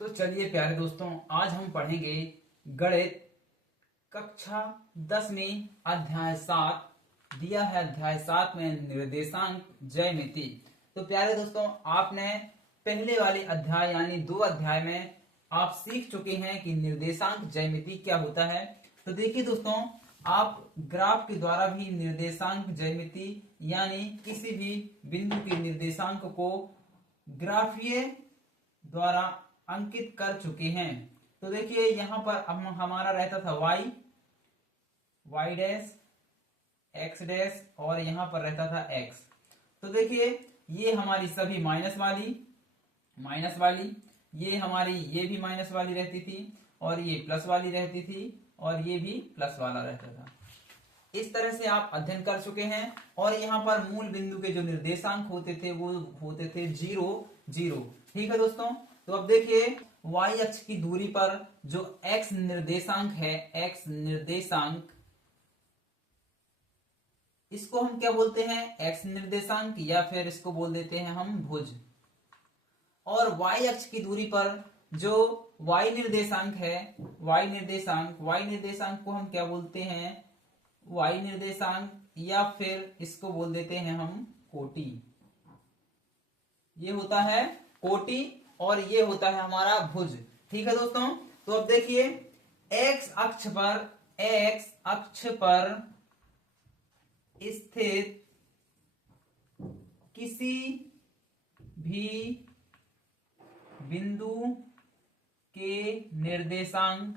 तो चलिए प्यारे दोस्तों, आज हम पढ़ेंगे गणित कक्षा 10वीं अध्याय 7। दिया है अध्याय 7 में निर्देशांक ज्यामिति। तो प्यारे दोस्तों, आपने पहले वाले अध्याय यानी 2 अध्याय में आप सीख चुके हैं कि निर्देशांक ज्यामिति क्या होता है। तो देखिए दोस्तों, आप ग्राफ के द्वारा भी निर्देशांक ज्यामिति यानी किसी भी बिंदु के निर्देशांक को ग्राफीय द्वारा अंकित कर चुके हैं। तो देखिए यहां पर हमारा रहता था वाई डैश, एक्स डैश और यहां पर रहता था एक्स। तो देखिए ये हमारी सभी माइनस वाली, ये हमारी ये भी माइनस वाली रहती थी और ये प्लस वाली रहती थी और ये भी प्लस वाला रहता था। इस तरह से आप अध्ययन कर चुके हैं। और यहाँ पर मूल बिंदु के जो निर्देशांक होते थे वो होते थे 0 0। ठीक है दोस्तों, तो अब देखिए y अक्ष की दूरी पर जो x निर्देशांक है, x निर्देशांक, इसको हम क्या बोलते हैं? x निर्देशांक, या फिर इसको बोल देते हैं हम भुज। और y अक्ष की दूरी पर जो y निर्देशांक है, y निर्देशांक को हम क्या बोलते हैं? y निर्देशांक, या फिर इसको बोल देते हैं हम कोटि। ये होता है कोटि और ये होता है हमारा भुज। ठीक है दोस्तों, तो अब देखिए x अक्ष पर स्थित किसी भी बिंदु के निर्देशांक,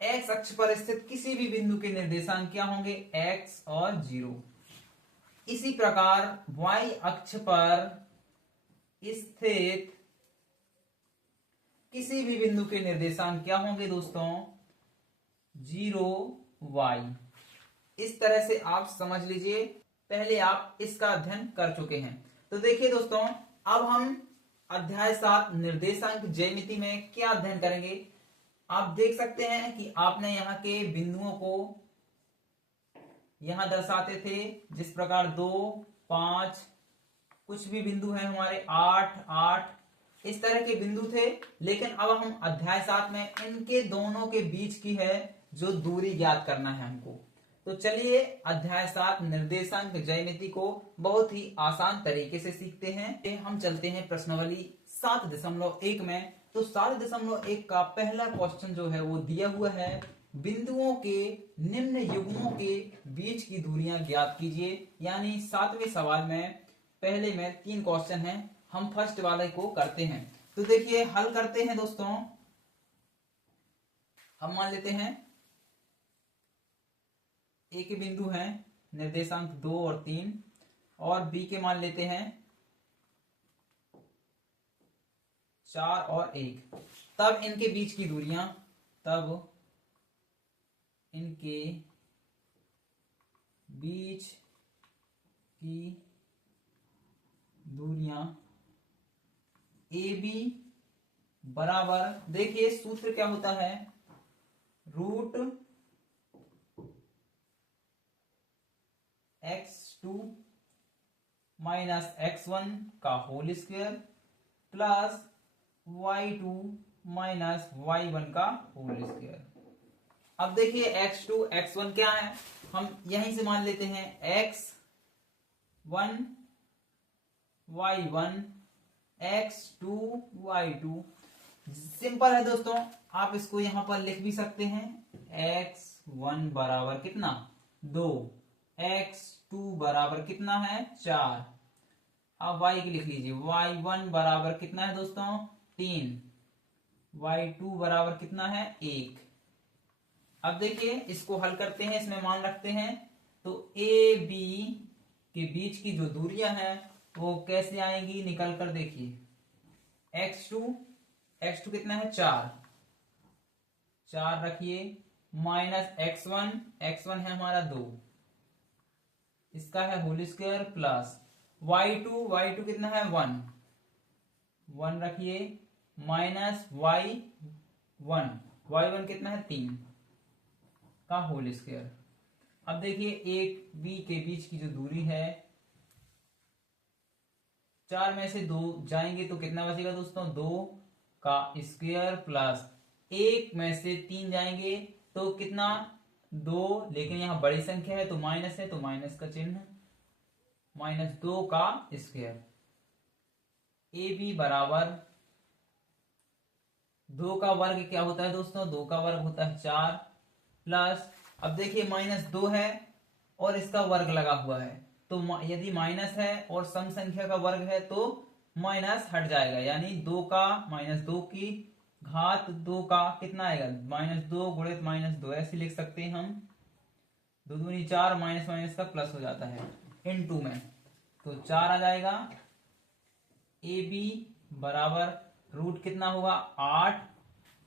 x अक्ष पर स्थित किसी भी बिंदु के निर्देशांक क्या होंगे? x और 0। इसी प्रकार y अक्ष पर स्थित किसी भी बिंदु के निर्देशांक क्या होंगे दोस्तों? 0 y। इस तरह से आप समझ लीजिए, पहले आप इसका अध्ययन कर चुके हैं। तो देखिए दोस्तों, अब हम अध्याय 7 निर्देशांक ज्यामिति में क्या अध्ययन करेंगे। आप देख सकते हैं कि आपने यहाँ के बिंदुओं को यहां दर्शाते थे जिस प्रकार 2 5, कुछ भी बिंदु हैं हमारे 8 8, इस तरह के बिंदु थे। लेकिन अब हम अध्याय 7 में इनके दोनों के बीच की है जो दूरी ज्ञात करना है हमको। तो चलिए अध्याय 7 निर्देशांक ज्यामिति को बहुत ही आसान तरीके से सीखते हैं। हम चलते हैं प्रश्नावली 7.1 में। तो 7.1 का पहला क्वेश्चन जो है वो दिया हुआ है, बिंदुओं के निम्न युग्मों के बीच की दूरियां ज्ञात कीजिए। यानी 7वें सवाल में पहले में 3 क्वेश्चन हैं, हम फर्स्ट वाले को करते हैं। तो देखिए हल करते हैं दोस्तों। हम मान लेते हैं ए के बिंदु हैं निर्देशांक 2 और 3, और बी के मान लेते हैं 4 और 1। तब इनके बीच की दूरियां, इनके बीच की दूरियां ए बी बराबर, देखिए सूत्र क्या होता है? रूट x2 माइनस x1 का whole square plus y2 minus y1 का होल स्क्वायर। अब देखिए x2 x1 क्या है, हम यहीं से मान लेते हैं x1 y1 x2 y2। Simple है दोस्तों, आप इसको यहां पर लिख भी सकते हैं। x1 बराबर कितना? 2, x2 बराबर कितना है? 4। अब y की लिख लीजिए, y1 बराबर कितना है दोस्तों? 3, y2 बराबर कितना है? 1। अब देखिए इसको हल करते हैं, इसमें मान रखते हैं। तो ए बी के बीच की जो दूरियां हैं वो कैसे आएंगी निकल कर? देखिए x2 कितना है? 4 रखिए, माइनस x1 है हमारा 2, इसका है होल स्क्वायर प्लस y2 कितना है? 1 रखिए, माइनस y1 कितना है? 3 का होल स्क्वायर। अब देखिए एक बी के बीच की जो दूरी है 4 में से 2 जाएंगे तो कितना बचेगा दोस्तों, 2 का स्क्वायर प्लस 1 में से 3 जाएंगे तो कितना, 2, लेकिन यहाँ बड़ी संख्या है तो माइनस है, तो माइनस का चिन्ह, -2 का स्क्वायर। ए बी बराबर 2 का वर्ग क्या होता है दोस्तों, 2 का वर्ग होता है 4 प्लस, अब देखिए -2 है और इसका वर्ग लगा हुआ है, तो यदि माइनस है और सम संख्या का वर्ग है तो माइनस हट जाएगा, यानी 2 का -2 की घात 2 का कितना आएगा, -2 गुणित -2, ऐसे लिख सकते हैं हम, 2 दूनी 4, माइनस माइनस का प्लस हो जाता है इनटू में, तो 4 आ जाएगा। ए बी बराबर रूट कितना होगा, 8।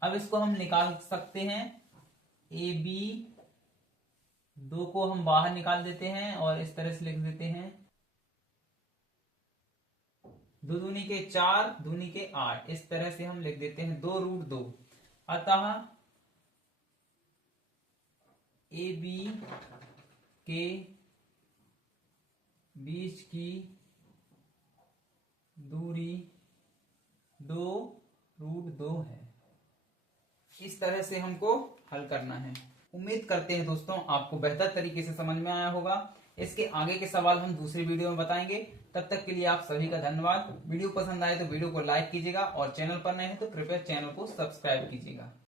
अब इसको हम निकाल सकते हैं, ए बी 2 को हम बाहर निकाल देते हैं और इस तरह से लिख देते हैं, 2 दूनी के 4, दूनी के 8, इस तरह से हम लिख देते हैं 2√2। अतः ए बी के बीच की दूरी 2√2 है। इस तरह से हमको हल करना है। उम्मीद करते हैं दोस्तों आपको बेहतर तरीके से समझ में आया होगा। इसके आगे के सवाल हम दूसरी वीडियो में बताएंगे। तब तक के लिए आप सभी का धन्यवाद। वीडियो पसंद आए तो वीडियो को लाइक कीजिएगा और चैनल पर नए हैं तो कृपया चैनल को सब्सक्राइब कीजिएगा।